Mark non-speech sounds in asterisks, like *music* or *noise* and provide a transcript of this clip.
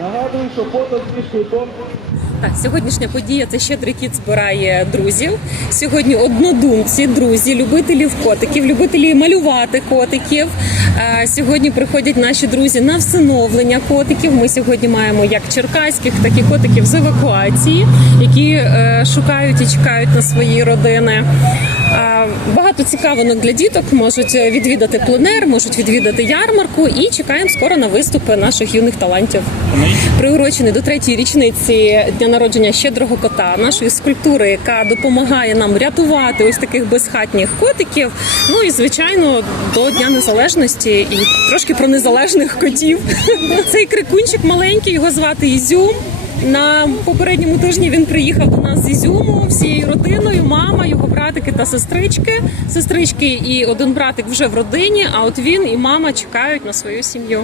Нагадую, що фото з вішником Сьогоднішня подія це щедрий кіт збирає друзів. Сьогодні однодумці, друзі, любителів котиків, любителі малювати котиків. Сьогодні приходять наші друзі на всиновлення котиків. Ми сьогодні маємо як черкаських, так і котиків з евакуації, які е, шукають і чекають на свої родини. Е, Багато цікавинок для діток можуть відвідати пленер, можуть відвідати ярмарку і чекаємо скоро на виступи наших юних талантів. Приурочений до третьої річниці дня народження щедрого кота, нашої скульптури, яка допомагає нам рятувати ось таких безхатніх котиків. Ну і звичайно до Дня Незалежності і трошки про незалежних котів. *laughs* Цей крикунчик маленький, його звати Ізюм. На попередньому тижні він приїхав до нас з Ізюму його братики та сестрички. Сестрички і один братик вже в родині. А от він і мама чекають на свою сім'ю.